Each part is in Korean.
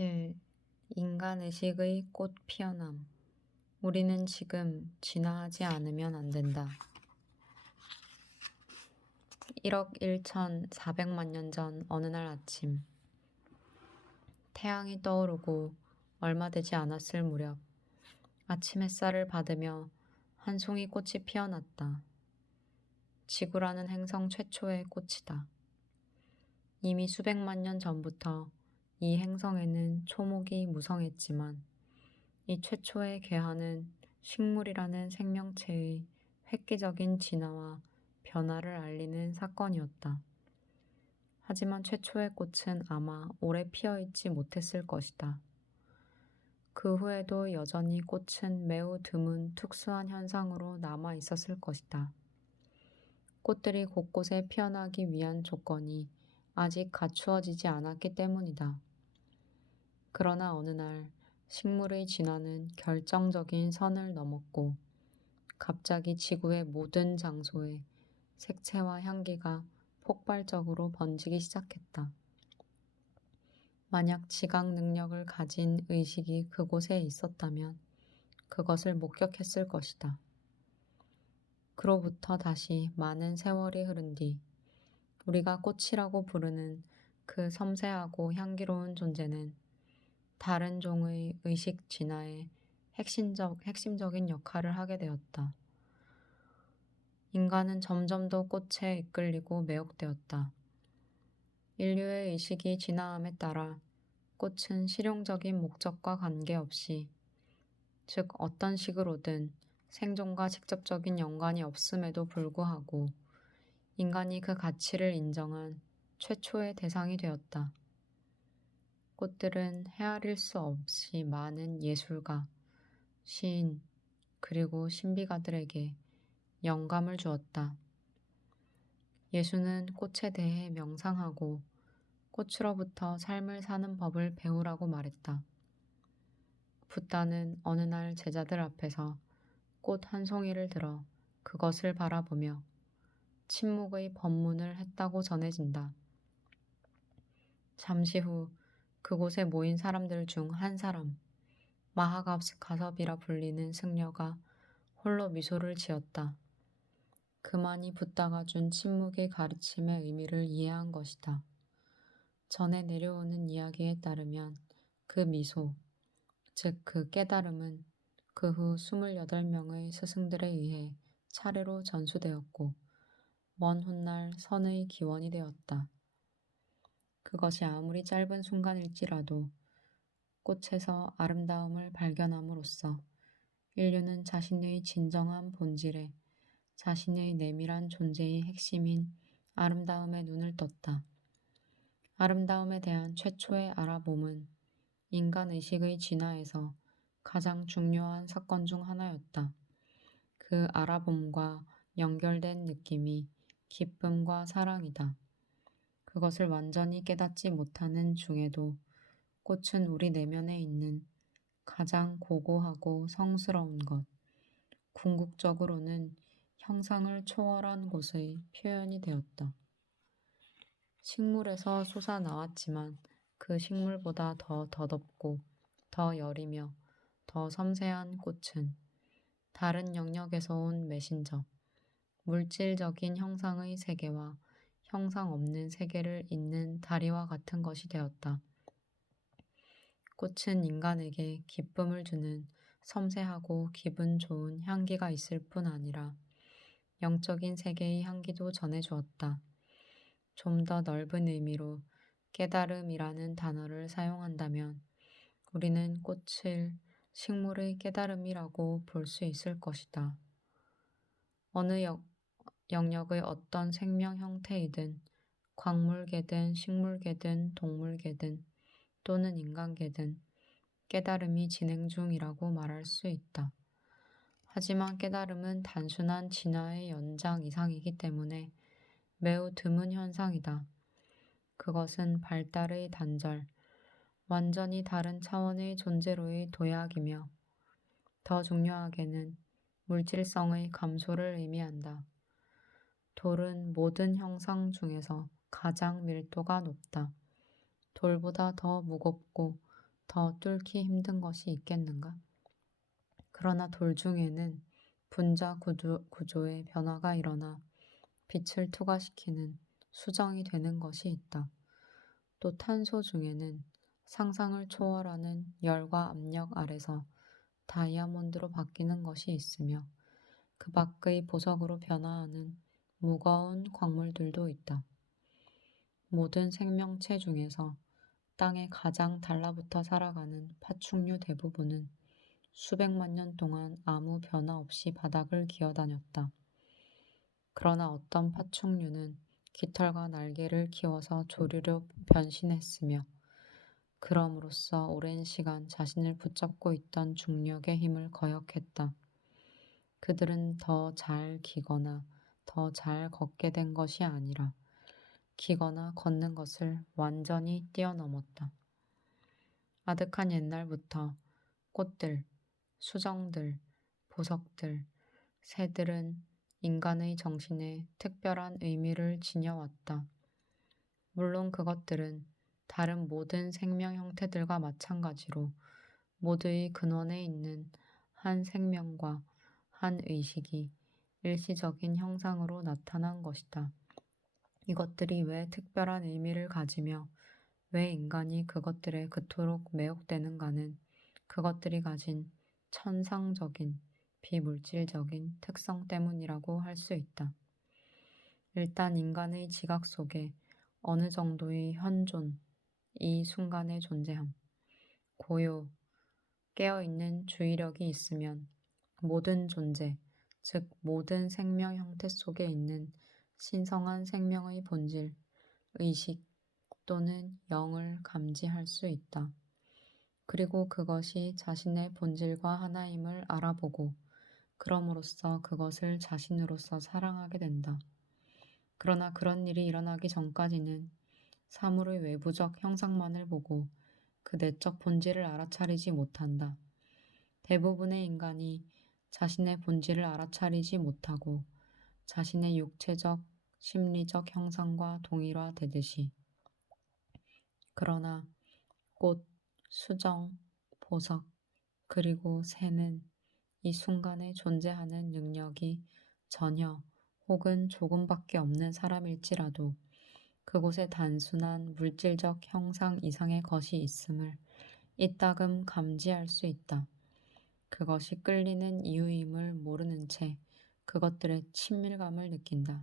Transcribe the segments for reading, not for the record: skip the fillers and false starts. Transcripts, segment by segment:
1. 인간의식의 꽃 피어남. 우리는 지금 진화하지 않으면 안 된다. 1억 1,400만 년 전 어느 날 아침, 태양이 떠오르고 얼마 되지 않았을 무렵, 아침 햇살을 받으며 한 송이 꽃이 피어났다. 지구라는 행성 최초의 꽃이다. 이미 수백만 년 전부터 이 행성에는 초목이 무성했지만 이 최초의 개화는 식물이라는 생명체의 획기적인 진화와 변화를 알리는 사건이었다. 하지만 최초의 꽃은 아마 오래 피어있지 못했을 것이다. 그 후에도 여전히 꽃은 매우 드문 특수한 현상으로 남아 있었을 것이다. 꽃들이 곳곳에 피어나기 위한 조건이 아직 갖추어지지 않았기 때문이다. 그러나 어느 날 식물의 진화는 결정적인 선을 넘었고 갑자기 지구의 모든 장소에 색채와 향기가 폭발적으로 번지기 시작했다. 만약 지각 능력을 가진 의식이 그곳에 있었다면 그것을 목격했을 것이다. 그로부터 다시 많은 세월이 흐른 뒤 우리가 꽃이라고 부르는 그 섬세하고 향기로운 존재는 다른 종의 의식 진화에 핵심적인 역할을 하게 되었다. 인간은 점점 더 꽃에 이끌리고 매혹되었다. 인류의 의식이 진화함에 따라 꽃은 실용적인 목적과 관계없이, 즉 어떤 식으로든 생존과 직접적인 연관이 없음에도 불구하고 인간이 그 가치를 인정한 최초의 대상이 되었다. 꽃들은 헤아릴 수 없이 많은 예술가, 시인, 그리고 신비가들에게 영감을 주었다. 예수는 꽃에 대해 명상하고 꽃으로부터 삶을 사는 법을 배우라고 말했다. 붓다는 어느 날 제자들 앞에서 꽃 한 송이를 들어 그것을 바라보며 침묵의 법문을 했다고 전해진다. 잠시 후 그곳에 모인 사람들 중 한 사람, 마하가섭이라 불리는 승려가 홀로 미소를 지었다. 그만이 붓다가 준 침묵의 가르침의 의미를 이해한 것이다. 전해 내려오는 이야기에 따르면 그 미소, 즉 그 깨달음은 그 후 28명의 스승들에 의해 차례로 전수되었고 먼 훗날 선의 기원이 되었다. 그것이 아무리 짧은 순간일지라도 꽃에서 아름다움을 발견함으로써 인류는 자신의 진정한 본질에 자신의 내밀한 존재의 핵심인 아름다움에 눈을 떴다. 아름다움에 대한 최초의 알아봄은 인간의식의 진화에서 가장 중요한 사건 중 하나였다. 그 알아봄과 연결된 느낌이 기쁨과 사랑이다. 그것을 완전히 깨닫지 못하는 중에도 꽃은 우리 내면에 있는 가장 고고하고 성스러운 것, 궁극적으로는 형상을 초월한 곳의 표현이 되었다. 식물에서 솟아나왔지만 그 식물보다 더 더덥고 더 여리며 더 섬세한 꽃은 다른 영역에서 온 메신저, 물질적인 형상의 세계와 형상 없는 세계를 잇는 다리와 같은 것이 되었다. 꽃은 인간에게 기쁨을 주는 섬세하고 기분 좋은 향기가 있을 뿐 아니라 영적인 세계의 향기도 전해주었다. 좀 더 넓은 의미로 깨달음이라는 단어를 사용한다면 우리는 꽃을 식물의 깨달음이라고 볼 수 있을 것이다. 어느 영역의 어떤 생명 형태이든 광물계든 식물계든 동물계든 또는 인간계든 깨달음이 진행 중이라고 말할 수 있다. 하지만 깨달음은 단순한 진화의 연장 이상이기 때문에 매우 드문 현상이다. 그것은 발달의 단절, 완전히 다른 차원의 존재로의 도약이며 더 중요하게는 물질성의 감소를 의미한다. 돌은 모든 형상 중에서 가장 밀도가 높다. 돌보다 더 무겁고 더 뚫기 힘든 것이 있겠는가? 그러나 돌 중에는 분자 구조의 변화가 일어나 빛을 투과시키는 수정이 되는 것이 있다. 또 탄소 중에는 상상을 초월하는 열과 압력 아래서 다이아몬드로 바뀌는 것이 있으며 그 밖의 보석으로 변화하는 무거운 광물들도 있다. 모든 생명체 중에서 땅에 가장 달라붙어 살아가는 파충류 대부분은 수백만 년 동안 아무 변화 없이 바닥을 기어다녔다. 그러나 어떤 파충류는 깃털과 날개를 키워서 조류로 변신했으며 그럼으로써 오랜 시간 자신을 붙잡고 있던 중력의 힘을 거역했다. 그들은 더 잘 기거나 더 잘 걷게 된 것이 아니라 기거나 걷는 것을 완전히 뛰어넘었다. 아득한 옛날부터 꽃들, 수정들, 보석들, 새들은 인간의 정신에 특별한 의미를 지녀왔다. 물론 그것들은 다른 모든 생명 형태들과 마찬가지로 모두의 근원에 있는 한 생명과 한 의식이 일시적인 형상으로 나타난 것이다. 이것들이 왜 특별한 의미를 가지며 왜 인간이 그것들에 그토록 매혹되는가는 그것들이 가진 천상적인 비물질적인 특성 때문이라고 할 수 있다. 일단 인간의 지각 속에 어느 정도의 현존, 이 순간의 존재함, 고요, 깨어있는 주의력이 있으면 모든 존재, 즉 모든 생명 형태 속에 있는 신성한 생명의 본질, 의식 또는 영을 감지할 수 있다. 그리고 그것이 자신의 본질과 하나임을 알아보고 그럼으로써 그것을 자신으로서 사랑하게 된다. 그러나 그런 일이 일어나기 전까지는 사물의 외부적 형상만을 보고 그 내적 본질을 알아차리지 못한다. 대부분의 인간이 자신의 본질을 알아차리지 못하고 자신의 육체적, 심리적 형상과 동일화되듯이. 그러나 꽃, 수정, 보석, 그리고 새는 이 순간에 존재하는 능력이 전혀 혹은 조금밖에 없는 사람일지라도 그곳에 단순한 물질적 형상 이상의 것이 있음을 이따금 감지할 수 있다. 그것이 끌리는 이유임을 모르는 채 그것들의 친밀감을 느낀다.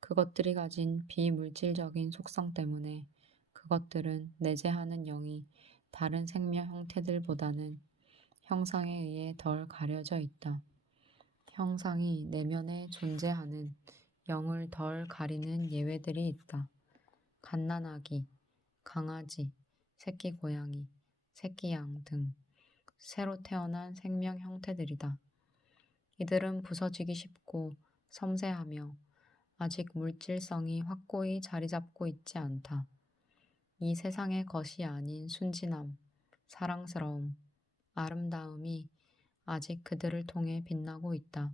그것들이 가진 비물질적인 속성 때문에 그것들은 내재하는 영이 다른 생명 형태들보다는 형상에 의해 덜 가려져 있다. 형상이 내면에 존재하는 영을 덜 가리는 예외들이 있다. 갓난아기, 강아지, 새끼 고양이, 새끼 양 등 새로 태어난 생명 형태들이다. 이들은 부서지기 쉽고 섬세하며 아직 물질성이 확고히 자리 잡고 있지 않다. 이 세상의 것이 아닌 순진함, 사랑스러움, 아름다움이 아직 그들을 통해 빛나고 있다.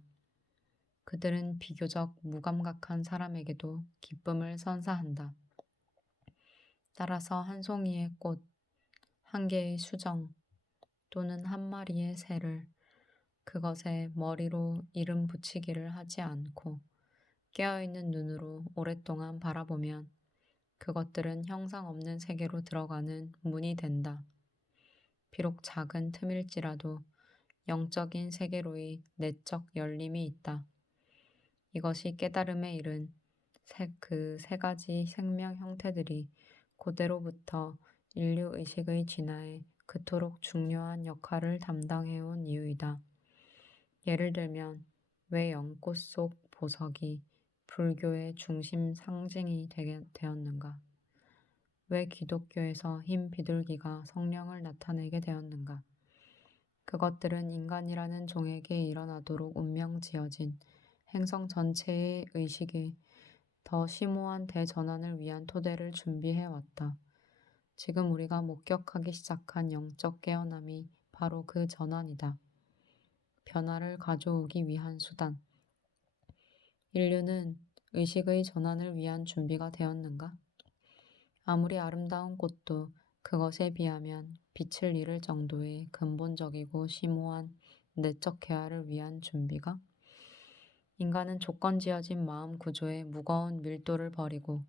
그들은 비교적 무감각한 사람에게도 기쁨을 선사한다. 따라서 한 송이의 꽃, 한 개의 수정, 또는 한 마리의 새를 그것에 머리로 이름 붙이기를 하지 않고 깨어있는 눈으로 오랫동안 바라보면 그것들은 형상 없는 세계로 들어가는 문이 된다. 비록 작은 틈일지라도 영적인 세계로의 내적 열림이 있다. 이것이 깨달음에 이른 그 세 가지 생명 형태들이 고대로부터 인류 의식의 진화에 그토록 중요한 역할을 담당해온 이유이다. 예를 들면 왜 연꽃 속 보석이 불교의 중심 상징이 되었는가? 왜 기독교에서 흰 비둘기가 성령을 나타내게 되었는가? 그것들은 인간이라는 종에게 일어나도록 운명지어진 행성 전체의 의식이 더 심오한 대전환을 위한 토대를 준비해왔다. 지금 우리가 목격하기 시작한 영적 깨어남이 바로 그 전환이다. 변화를 가져오기 위한 수단. 인류는 의식의 전환을 위한 준비가 되었는가? 아무리 아름다운 꽃도 그것에 비하면 빛을 잃을 정도의 근본적이고 심오한 내적 개화를 위한 준비가 인간은 조건지어진 마음 구조의 무거운 밀도를 버리고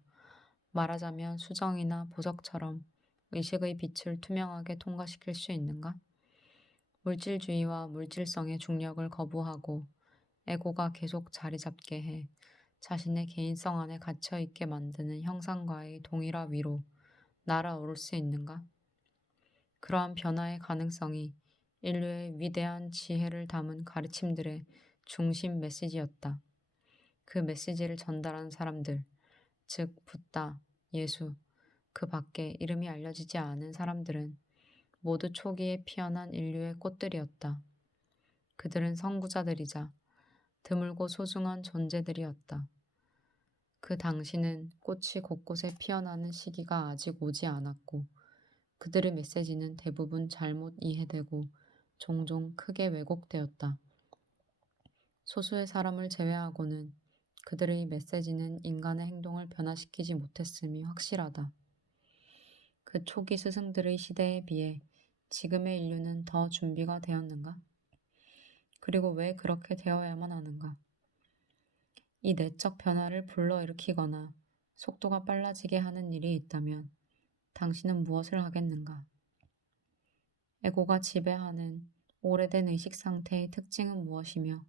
말하자면 수정이나 보석처럼 의식의 빛을 투명하게 통과시킬 수 있는가? 물질주의와 물질성의 중력을 거부하고 에고가 계속 자리 잡게 해 자신의 개인성 안에 갇혀 있게 만드는 형상과의 동일화 위로 날아오를 수 있는가? 그러한 변화의 가능성이 인류의 위대한 지혜를 담은 가르침들의 중심 메시지였다. 그 메시지를 전달한 사람들, 즉 붓다, 예수, 그 밖에 이름이 알려지지 않은 사람들은 모두 초기에 피어난 인류의 꽃들이었다. 그들은 선구자들이자 드물고 소중한 존재들이었다. 그 당시는 꽃이 곳곳에 피어나는 시기가 아직 오지 않았고 그들의 메시지는 대부분 잘못 이해되고 종종 크게 왜곡되었다. 소수의 사람을 제외하고는 그들의 메시지는 인간의 행동을 변화시키지 못했음이 확실하다. 그 초기 스승들의 시대에 비해 지금의 인류는 더 준비가 되었는가? 그리고 왜 그렇게 되어야만 하는가? 이 내적 변화를 불러일으키거나 속도가 빨라지게 하는 일이 있다면 당신은 무엇을 하겠는가? 에고가 지배하는 오래된 의식 상태의 특징은 무엇이며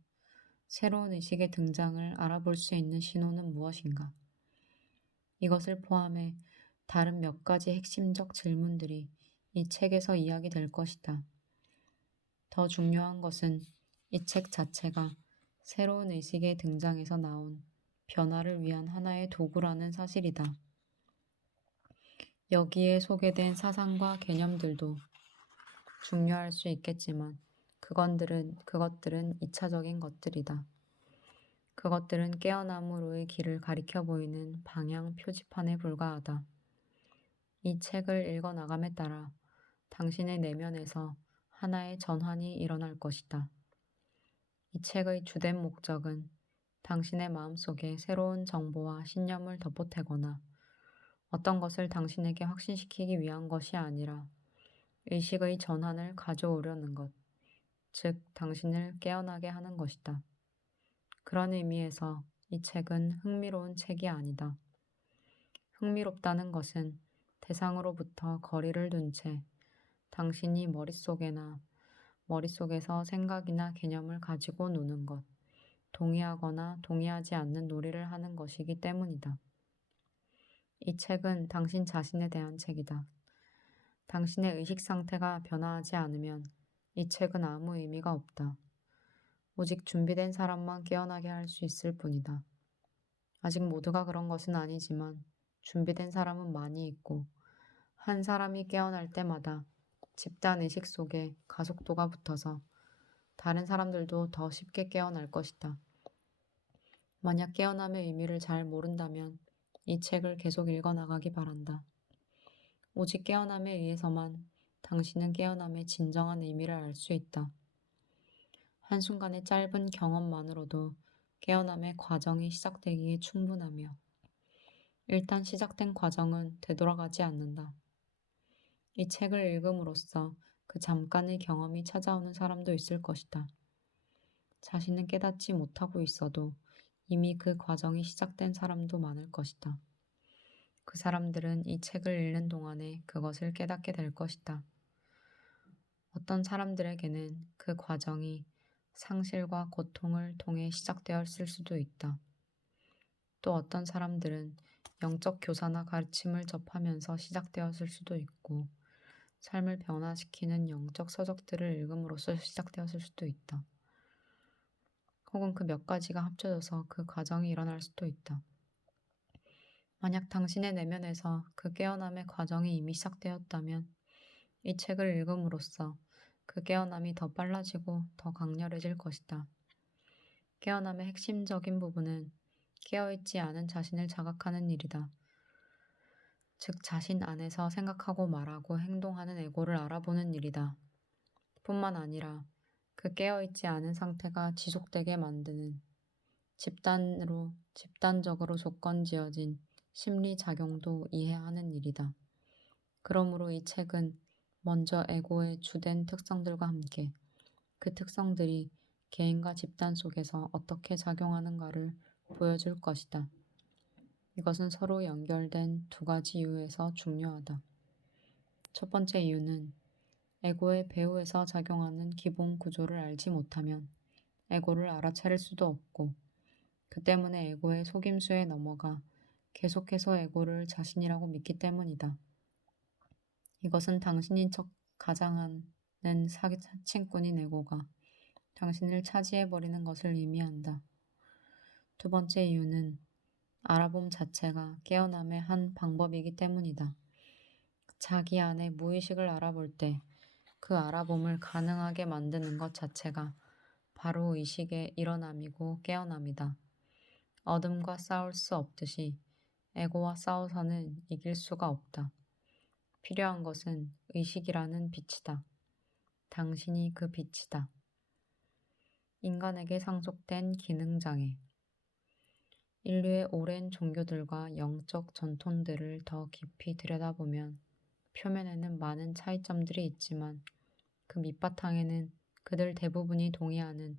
새로운 의식의 등장을 알아볼 수 있는 신호는 무엇인가? 이것을 포함해 다른 몇 가지 핵심적 질문들이 이 책에서 이야기될 것이다. 더 중요한 것은 이 책 자체가 새로운 의식의 등장에서 나온 변화를 위한 하나의 도구라는 사실이다. 여기에 소개된 사상과 개념들도 중요할 수 있겠지만 그것들은 2차적인 것들이다. 그것들은 깨어남으로의 길을 가리켜 보이는 방향 표지판에 불과하다. 이 책을 읽어 나감에 따라 당신의 내면에서 하나의 전환이 일어날 것이다. 이 책의 주된 목적은 당신의 마음속에 새로운 정보와 신념을 덧보태거나 어떤 것을 당신에게 확신시키기 위한 것이 아니라 의식의 전환을 가져오려는 것, 즉 당신을 깨어나게 하는 것이다. 그런 의미에서 이 책은 흥미로운 책이 아니다. 흥미롭다는 것은 대상으로부터 거리를 둔 채 당신이 머릿속에서 생각이나 개념을 가지고 노는 것, 동의하거나 동의하지 않는 놀이를 하는 것이기 때문이다. 이 책은 당신 자신에 대한 책이다. 당신의 의식 상태가 변화하지 않으면 이 책은 아무 의미가 없다. 오직 준비된 사람만 깨어나게 할 수 있을 뿐이다. 아직 모두가 그런 것은 아니지만 준비된 사람은 많이 있고 한 사람이 깨어날 때마다 집단 의식 속에 가속도가 붙어서 다른 사람들도 더 쉽게 깨어날 것이다. 만약 깨어남의 의미를 잘 모른다면 이 책을 계속 읽어나가기 바란다. 오직 깨어남에 의해서만 당신은 깨어남의 진정한 의미를 알 수 있다. 한순간의 짧은 경험만으로도 깨어남의 과정이 시작되기에 충분하며 일단 시작된 과정은 되돌아가지 않는다. 이 책을 읽음으로써 그 잠깐의 경험이 찾아오는 사람도 있을 것이다. 자신은 깨닫지 못하고 있어도 이미 그 과정이 시작된 사람도 많을 것이다. 그 사람들은 이 책을 읽는 동안에 그것을 깨닫게 될 것이다. 어떤 사람들에게는 그 과정이 상실과 고통을 통해 시작되었을 수도 있다. 또 어떤 사람들은 영적 교사나 가르침을 접하면서 시작되었을 수도 있고, 삶을 변화시키는 영적 서적들을 읽음으로써 시작되었을 수도 있다. 혹은 그 몇 가지가 합쳐져서 그 과정이 일어날 수도 있다. 만약 당신의 내면에서 그 깨어남의 과정이 이미 시작되었다면 이 책을 읽음으로써 그 깨어남이 더 빨라지고 더 강렬해질 것이다. 깨어남의 핵심적인 부분은 깨어있지 않은 자신을 자각하는 일이다. 즉 자신 안에서 생각하고 말하고 행동하는 에고를 알아보는 일이다. 뿐만 아니라 그 깨어있지 않은 상태가 지속되게 만드는 집단적으로 조건지어진 심리작용도 이해하는 일이다. 그러므로 이 책은 먼저 에고의 주된 특성들과 함께 그 특성들이 개인과 집단 속에서 어떻게 작용하는가를 보여줄 것이다. 이것은 서로 연결된 두 가지 이유에서 중요하다. 첫 번째 이유는 에고의 배후에서 작용하는 기본 구조를 알지 못하면 에고를 알아차릴 수도 없고, 그 때문에 에고의 속임수에 넘어가 계속해서 에고를 자신이라고 믿기 때문이다. 이것은 당신인 척 가장하는 사칭꾼인 에고가 당신을 차지해버리는 것을 의미한다. 두 번째 이유는 알아봄 자체가 깨어남의 한 방법이기 때문이다. 자기 안의 무의식을 알아볼 때 그 알아봄을 가능하게 만드는 것 자체가 바로 의식의 일어남이고 깨어남이다. 어둠과 싸울 수 없듯이 에고와 싸워서는 이길 수가 없다. 필요한 것은 의식이라는 빛이다. 당신이 그 빛이다. 인간에게 상속된 기능장애. 인류의 오랜 종교들과 영적 전통들을 더 깊이 들여다보면 표면에는 많은 차이점들이 있지만 그 밑바탕에는 그들 대부분이 동의하는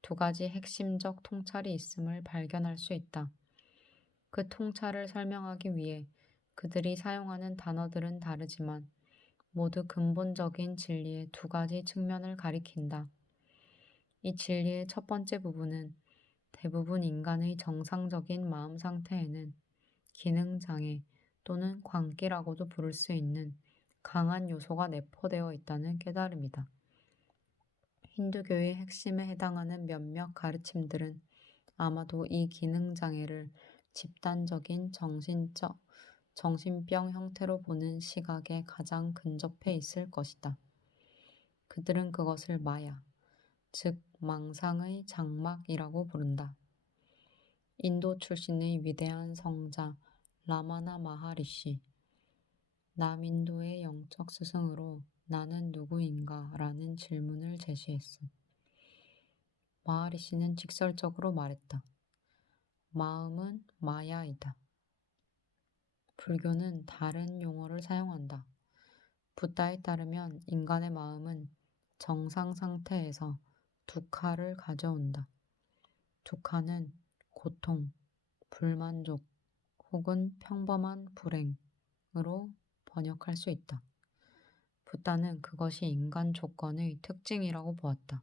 두 가지 핵심적 통찰이 있음을 발견할 수 있다. 그 통찰을 설명하기 위해 그들이 사용하는 단어들은 다르지만 모두 근본적인 진리의 두 가지 측면을 가리킨다. 이 진리의 첫 번째 부분은 대부분 인간의 정상적인 마음 상태에는 기능장애 또는 광기라고도 부를 수 있는 강한 요소가 내포되어 있다는 깨달음이다. 힌두교의 핵심에 해당하는 몇몇 가르침들은 아마도 이 기능장애를 집단적인 정신병 형태로 보는 시각에 가장 근접해 있을 것이다. 그들은 그것을 마야, 즉 망상의 장막이라고 부른다. 인도 출신의 위대한 성자 라마나 마하리시, 남인도의 영적 스승으로 나는 누구인가? 라는 질문을 제시했어. 마하리시는 직설적으로 말했다. 마음은 마야이다. 불교는 다른 용어를 사용한다. 붓다에 따르면 인간의 마음은 정상 상태에서 두카를 가져온다. 두카는 고통, 불만족 혹은 평범한 불행으로 번역할 수 있다. 붓다는 그것이 인간 조건의 특징이라고 보았다.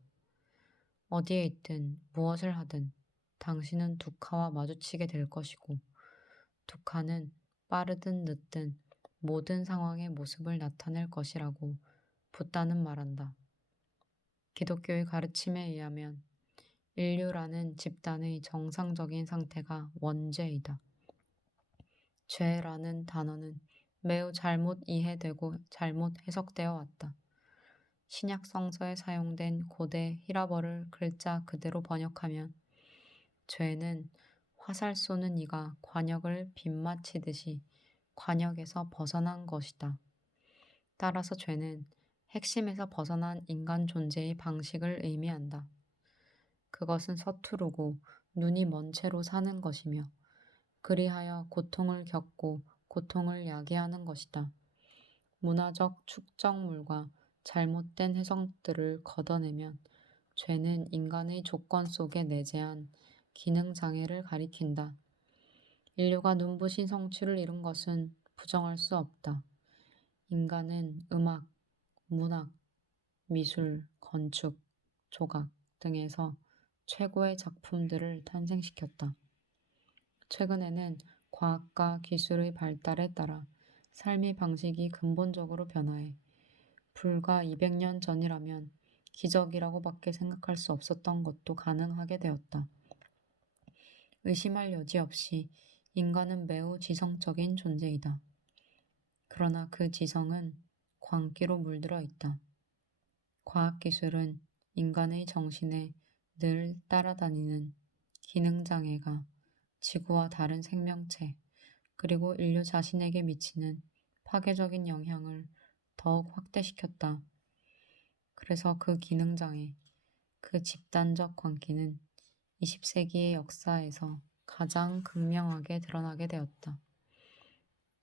어디에 있든 무엇을 하든 당신은 두카와 마주치게 될 것이고, 두카는 빠르든 늦든 모든 상황의 모습을 나타낼 것이라고 붓다는 말한다. 기독교의 가르침에 의하면 인류라는 집단의 정상적인 상태가 원죄이다. 죄라는 단어는 매우 잘못 이해되고 잘못 해석되어 왔다. 신약 성서에 사용된 고대 히라버를 글자 그대로 번역하면 죄는 화살 쏘는 이가 관역을 빗맞히듯이 관역에서 벗어난 것이다. 따라서 죄는 핵심에서 벗어난 인간 존재의 방식을 의미한다. 그것은 서투르고 눈이 먼 채로 사는 것이며 그리하여 고통을 겪고 고통을 야기하는 것이다. 문화적 축적물과 잘못된 해석들을 걷어내면 죄는 인간의 조건 속에 내재한 기능장애를 가리킨다. 인류가 눈부신 성취를 이룬 것은 부정할 수 없다. 인간은 음악, 문학, 미술, 건축, 조각 등에서 최고의 작품들을 탄생시켰다. 최근에는 과학과 기술의 발달에 따라 삶의 방식이 근본적으로 변화해 불과 200년 전이라면 기적이라고밖에 생각할 수 없었던 것도 가능하게 되었다. 의심할 여지 없이 인간은 매우 지성적인 존재이다. 그러나 그 지성은 광기로 물들어 있다. 과학기술은 인간의 정신에 늘 따라다니는 기능장애가 지구와 다른 생명체, 그리고 인류 자신에게 미치는 파괴적인 영향을 더욱 확대시켰다. 그래서 그 기능장애, 그 집단적 광기는 20세기의 역사에서 가장 극명하게 드러나게 되었다.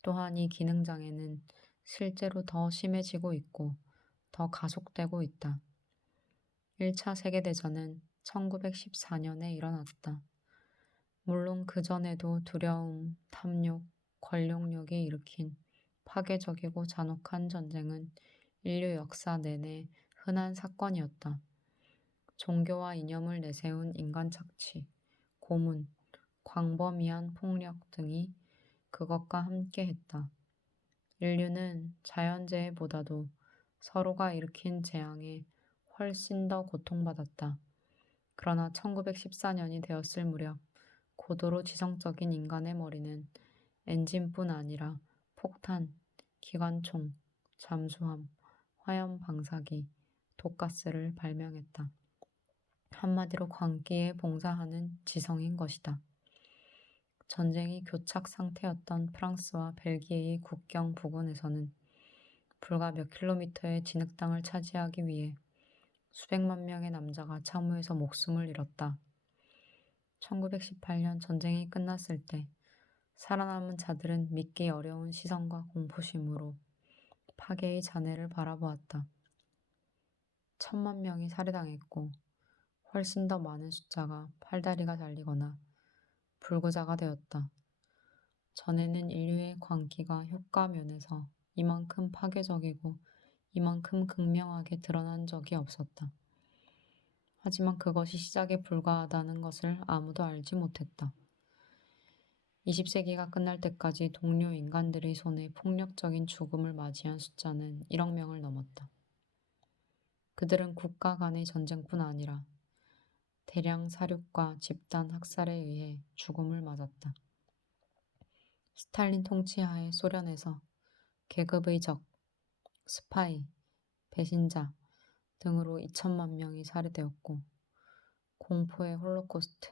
또한 이 기능장애는 실제로 더 심해지고 있고 더 가속되고 있다. 1차 세계대전은 1914년에 일어났다. 물론 그전에도 두려움, 탐욕, 권력욕이 일으킨 파괴적이고 잔혹한 전쟁은 인류 역사 내내 흔한 사건이었다. 종교와 이념을 내세운 인간 착취, 고문, 광범위한 폭력 등이 그것과 함께했다. 인류는 자연재해보다도 서로가 일으킨 재앙에 훨씬 더 고통받았다. 그러나 1914년이 되었을 무렵 고도로 지성적인 인간의 머리는 엔진뿐 아니라 폭탄, 기관총, 잠수함, 화염 방사기, 독가스를 발명했다. 한마디로 광기에 봉사하는 지성인 것이다. 전쟁이 교착 상태였던 프랑스와 벨기에의 국경 부근에서는 불과 몇 킬로미터의 진흙 땅을 차지하기 위해 수백만 명의 남자가 참호에서 목숨을 잃었다. 1918년 전쟁이 끝났을 때 살아남은 자들은 믿기 어려운 시선과 공포심으로 파괴의 잔해를 바라보았다. 1,000만 명이 살해당했고 훨씬 더 많은 숫자가 팔다리가 잘리거나 불구자가 되었다. 전에는 인류의 광기가 효과 면에서 이만큼 파괴적이고 이만큼 극명하게 드러난 적이 없었다. 하지만 그것이 시작에 불과하다는 것을 아무도 알지 못했다. 20세기가 끝날 때까지 동료 인간들의 손에 폭력적인 죽음을 맞이한 숫자는 1억 명을 넘었다. 그들은 국가 간의 전쟁뿐 아니라 대량 사륙과 집단 학살에 의해 죽음을 맞았다. 스탈린 통치하에 소련에서 계급의 적, 스파이, 배신자 등으로 2천만 명이 살해되었고 공포의 홀로코스트,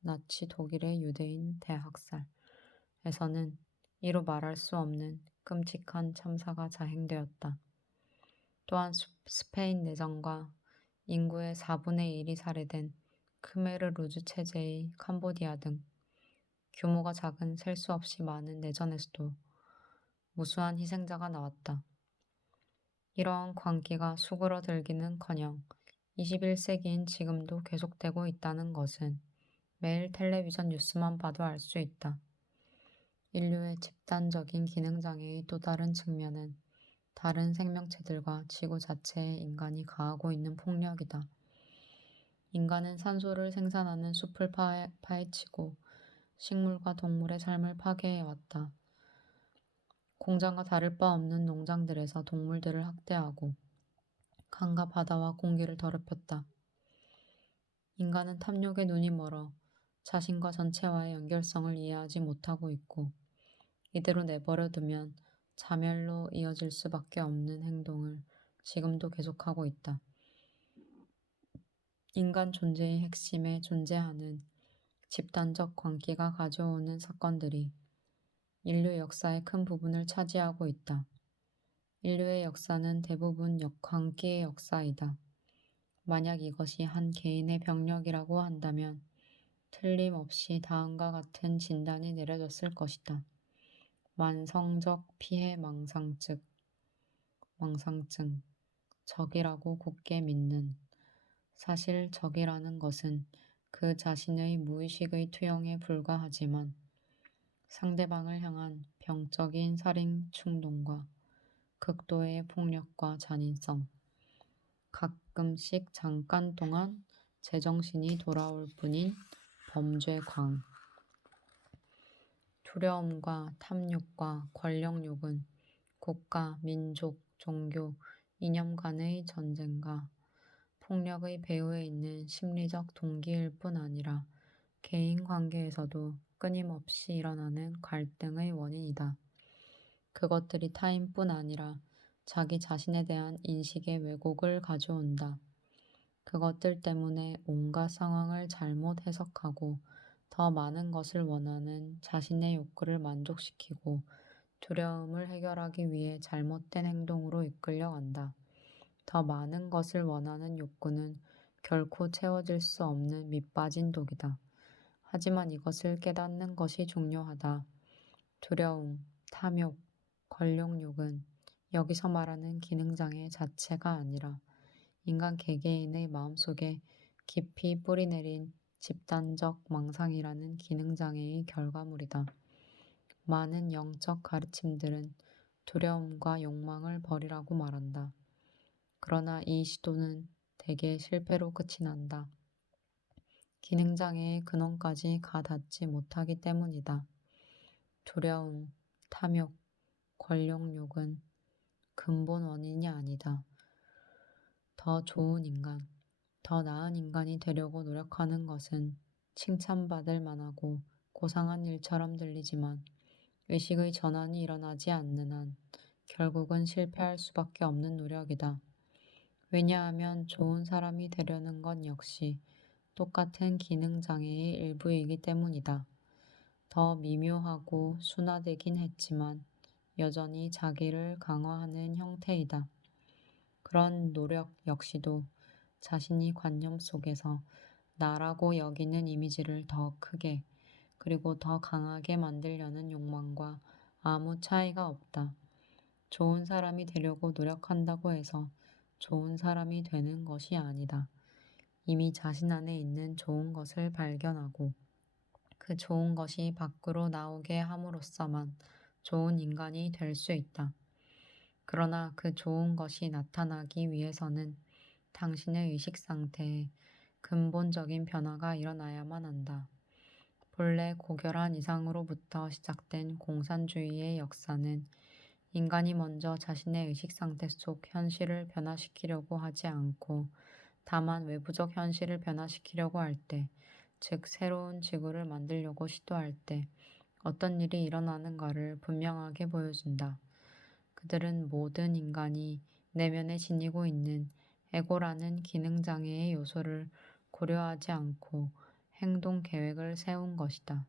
나치 독일의 유대인 대학살에서는 이루 말할 수 없는 끔찍한 참사가 자행되었다. 또한 스페인 내전과 인구의 4분의 1이 살해된 크메르루즈 체제의 캄보디아 등 규모가 작은 셀 수 없이 많은 내전에서도 무수한 희생자가 나왔다. 이러한 광기가 수그러들기는커녕 21세기인 지금도 계속되고 있다는 것은 매일 텔레비전 뉴스만 봐도 알 수 있다. 인류의 집단적인 기능장애의 또 다른 측면은 다른 생명체들과 지구 자체에 인간이 가하고 있는 폭력이다. 인간은 산소를 생산하는 숲을 파헤치고 식물과 동물의 삶을 파괴해왔다. 공장과 다를 바 없는 농장들에서 동물들을 학대하고 강과 바다와 공기를 더럽혔다. 인간은 탐욕에 눈이 멀어 자신과 전체와의 연결성을 이해하지 못하고 있고 이대로 내버려두면 자멸로 이어질 수밖에 없는 행동을 지금도 계속하고 있다. 인간 존재의 핵심에 존재하는 집단적 광기가 가져오는 사건들이 인류 역사의 큰 부분을 차지하고 있다. 인류의 역사는 대부분 광기의 역사이다. 만약 이것이 한 개인의 병력이라고 한다면 틀림없이 다음과 같은 진단이 내려졌을 것이다. 만성적 피해 망상증, 적이라고 굳게 믿는. 사실 적이라는 것은 그 자신의 무의식의 투영에 불과하지만 상대방을 향한 병적인 살인 충동과 극도의 폭력과 잔인성, 가끔씩 잠깐 동안 제정신이 돌아올 뿐인 범죄광. 두려움과 탐욕과 권력욕은 국가, 민족, 종교, 이념 간의 전쟁과 폭력의 배후에 있는 심리적 동기일 뿐 아니라 개인 관계에서도 끊임없이 일어나는 갈등의 원인이다. 그것들이 타인뿐 아니라 자기 자신에 대한 인식의 왜곡을 가져온다. 그것들 때문에 온갖 상황을 잘못 해석하고 더 많은 것을 원하는 자신의 욕구를 만족시키고 두려움을 해결하기 위해 잘못된 행동으로 이끌려간다. 더 많은 것을 원하는 욕구는 결코 채워질 수 없는 밑빠진 독이다. 하지만 이것을 깨닫는 것이 중요하다. 두려움, 탐욕, 권력욕은 여기서 말하는 기능장애 자체가 아니라 인간 개개인의 마음속에 깊이 뿌리내린 집단적 망상이라는 기능장애의 결과물이다. 많은 영적 가르침들은 두려움과 욕망을 버리라고 말한다. 그러나 이 시도는 대개 실패로 끝이 난다. 기능장애의 근원까지 가닿지 못하기 때문이다. 두려움, 탐욕, 권력욕은 근본 원인이 아니다. 더 좋은 인간, 더 나은 인간이 되려고 노력하는 것은 칭찬받을 만하고 고상한 일처럼 들리지만 의식의 전환이 일어나지 않는 한 결국은 실패할 수밖에 없는 노력이다. 왜냐하면 좋은 사람이 되려는 것 역시 똑같은 기능장애의 일부이기 때문이다. 더 미묘하고 순화되긴 했지만 여전히 자기를 강화하는 형태이다. 그런 노력 역시도 자신이 관념 속에서 나라고 여기는 이미지를 더 크게 그리고 더 강하게 만들려는 욕망과 아무 차이가 없다. 좋은 사람이 되려고 노력한다고 해서 좋은 사람이 되는 것이 아니다. 이미 자신 안에 있는 좋은 것을 발견하고 그 좋은 것이 밖으로 나오게 함으로써만 좋은 인간이 될 수 있다. 그러나 그 좋은 것이 나타나기 위해서는 당신의 의식 상태에 근본적인 변화가 일어나야만 한다. 본래 고결한 이상으로부터 시작된 공산주의의 역사는 인간이 먼저 자신의 의식 상태 속 현실을 변화시키려고 하지 않고 다만 외부적 현실을 변화시키려고 할 때, 즉 새로운 지구를 만들려고 시도할 때 어떤 일이 일어나는가를 분명하게 보여준다. 그들은 모든 인간이 내면에 지니고 있는 에고라는 기능장애의 요소를 고려하지 않고 행동 계획을 세운 것이다.